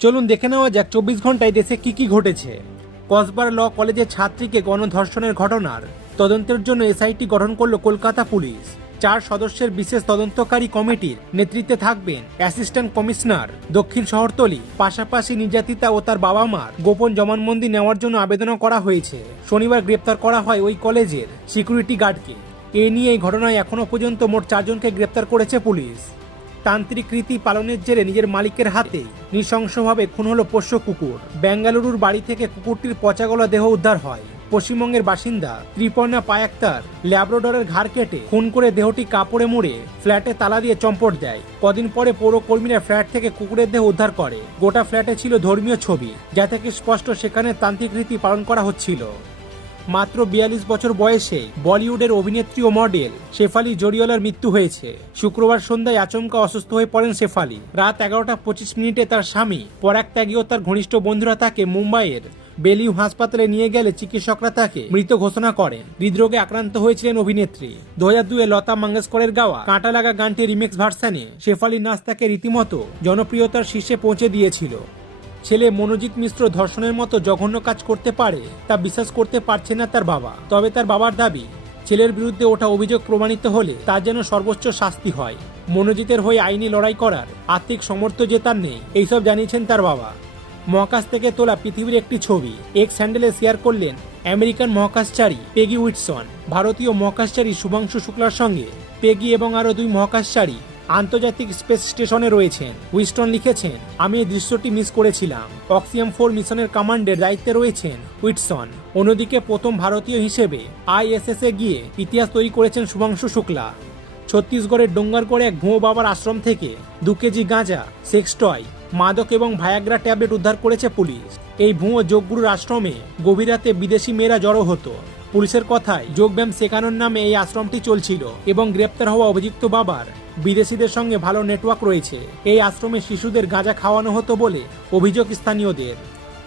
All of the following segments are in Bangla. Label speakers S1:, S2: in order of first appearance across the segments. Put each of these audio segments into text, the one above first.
S1: চলুন দেখে নেওয়া যাক চব্বিশ ঘন্টায় দেশে কি কি ঘটেছে। কসবার ল কলেজের ছাত্রীকে গণধর্ষণের ঘটনার তদন্তের জন্য এসআইটি গঠন করল কলকাতা পুলিশ। চার সদস্যের বিশেষ তদন্তকারী কমিটির নেতৃত্বে থাকবেন অ্যাসিস্ট্যান্ট কমিশনার দক্ষিণ শহরতলি। পাশাপাশি নির্যাতিতা ও তার বাবা মার গোপন জমানবন্দি নেওয়ার জন্য আবেদনও করা হয়েছে। শনিবার গ্রেপ্তার করা হয় ওই কলেজের সিকিউরিটি গার্ডকে। এ নিয়ে এই ঘটনায় এখনও পর্যন্ত মোট চারজনকে গ্রেপ্তার করেছে পুলিশ। তান্ত্রিক রীতি পালনের জেরে নিজের মালিকের হাতে নৃশংসভাবে খুন হলো পোষ্য কুকুর। বেঙ্গালুরুর বাড়ি থেকে কুকুরটির পচাগলা দেহ উদ্ধার হয়। পশ্চিমবঙ্গের বাসিন্দা ত্রিপর্ণা পায়াক্তার ল্যাব্রোডরের ঘাড় কেটে খুন করে দেহটি কাপড়ে মুড়ে ফ্ল্যাটে তালা দিয়ে চম্পট দেয়। কদিন পরে পৌর কর্মীরা ফ্ল্যাট থেকে কুকুরের দেহ উদ্ধার করে। গোটা ফ্ল্যাটে ছিল ধর্মীয় ছবি, যা থেকে স্পষ্ট সেখানে তান্ত্রিক রীতি পালন করা হচ্ছিল। মাত্র বিয়াল্লিশ বছর বয়সে বলিউডের অভিনেত্রী ও মডেল শেফালি জরিওয়ালার মৃত্যু হয়েছে। শুক্রবার সন্ধ্যায় আচমকা অসুস্থ হয়ে পড়েন শেফালি। রাত এগারোটা পঁচিশ মিনিটে তার স্বামী, পরাগ ত্যাগী ও তার ঘনিষ্ঠ বন্ধুরা তাকে মুম্বাইয়ের বেলিউ হাসপাতালে নিয়ে গেলে চিকিৎসকরা তাকে মৃত ঘোষণা করেন। হৃদরোগে আক্রান্ত হয়েছিলেন অভিনেত্রী। দু হাজার দুয়ে লতা মঙ্গেশকরের গাওয়া কাঁটা লাগা গানটি রিমিক্স ভার্সানে শেফালি নাচ তাকে রীতিমতো জনপ্রিয়তার শীর্ষে পৌঁছে দিয়েছিল। ছেলে মনোজিৎ মিশ্র ধর্ষণের মতো জঘন্য কাজ করতে পারে তা বিশ্বাস করতে পারছে না তার বাবা। তবে তার বাবার দাবি, ছেলের বিরুদ্ধে ওঠা অভিযোগ প্রমাণিত হলে তার যেন সর্বোচ্চ শাস্তি হয়। মনোজিতের হয়ে আইনি লড়াই করার আর্থিক সমর্থ যে তার নেই, এইসব জানিয়েছেন তার বাবা। মহাকাশ থেকে তোলা পৃথিবীর একটি ছবি এক্স স্যান্ডেলে শেয়ার করলেন আমেরিকান মহাকাশচারী পেগি উইটসন। ভারতীয় মহাকাশচারী শুভাংশু শুক্লার সঙ্গে পেগি এবং আরও দুই মহাকাশচারী আন্তর্জাতিক স্পেস স্টেশনে রয়েছেন। উইস্টন লিখেছেন, আমি এই দৃশ্যটি মিস করেছিলাম। অক্সিয়াম ফোর মিশনের কমান্ডের দায়িত্বে রয়েছেন উইটসন। অন্যদিকে প্রথম ভারতীয় হিসেবে আইএসএস এ গিয়ে ইতিহাস তৈরি করেছেন শুভাংশু শুক্লা। ছত্তিশগড়ের ডোঙ্গারগড়ে এক ভুয়ো বাবার আশ্রম থেকে দু কেজি গাঁজা সেক্স টয় মাদক এবং ভায়াগ্রা ট্যাবলেট উদ্ধার করেছে পুলিশ। এই ভুয়ো যোগগুরুর আশ্রমে গভীর রাতে বিদেশি মেয়েরা জড়ো হতো। পুলিশের কথায় যোগব্যায়াম শেখানোর নামে এই আশ্রমটি চলছিল এবং গ্রেপ্তার হওয়া অভিযুক্ত বাবার বিদেশিদের সঙ্গে ভালো নেটওয়ার্ক রয়েছে। এই আশ্রমে শিশুদের গাঁজা খাওয়ানো হতো বলে অভিযোগ স্থানীয়দের।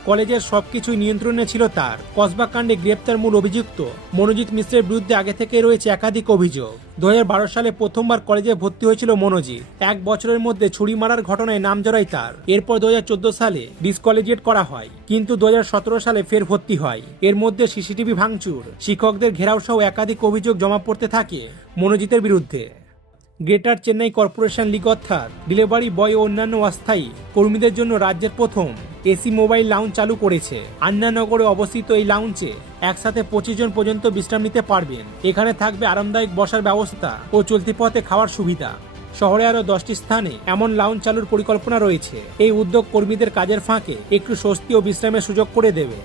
S1: কলেজের সবকিছুই নিয়ন্ত্রণে ছিল তার। কসবা কাণ্ডে গ্রেপ্তার মূল অভিযুক্ত মনোজিৎ মিশ্রের বিরুদ্ধে আগে থেকে রয়েছে একাধিক অভিযোগ। দুই হাজার বারো সালে প্রথমবার কলেজে ভর্তি হয়েছিল মনোজিৎ। এক বছরের মধ্যে ছুরি মারার ঘটনায় নাম জড়ায় তার। এরপর দুই হাজার চোদ্দ সালে ডিসকলেজিয়েট করা হয়, কিন্তু দু হাজার সতেরো সালে ফের ভর্তি হয়। এর মধ্যে সিসিটিভি ভাঙচুর, শিক্ষকদের ঘেরাও সহ একাধিক অভিযোগ জমা পড়তে থাকে মনোজিতের বিরুদ্ধে। গ্রেটার চেন্নাই কর্পোরেশন লিগ অর্থাৎ ডেলিভারি বয় ও অন্যান্য অস্থায়ী কর্মীদের জন্য রাজ্যের প্রথম এসি মোবাইল লাউঞ্জ চালু করেছে। আন্নানগরে অবস্থিত এই লাউঞ্জে একসাথে পঁচিশ জন পর্যন্ত বিশ্রাম নিতে পারবেন। এখানে থাকবে আরামদায়ক বসার ব্যবস্থা ও চলতি পথে খাওয়ার সুবিধা। শহরে আরও দশটি স্থানে এমন লাউঞ্জ চালুর পরিকল্পনা রয়েছে। এই উদ্যোগ কর্মীদের কাজের ফাঁকে একটু স্বস্তি ও বিশ্রামের সুযোগ করে দেবে।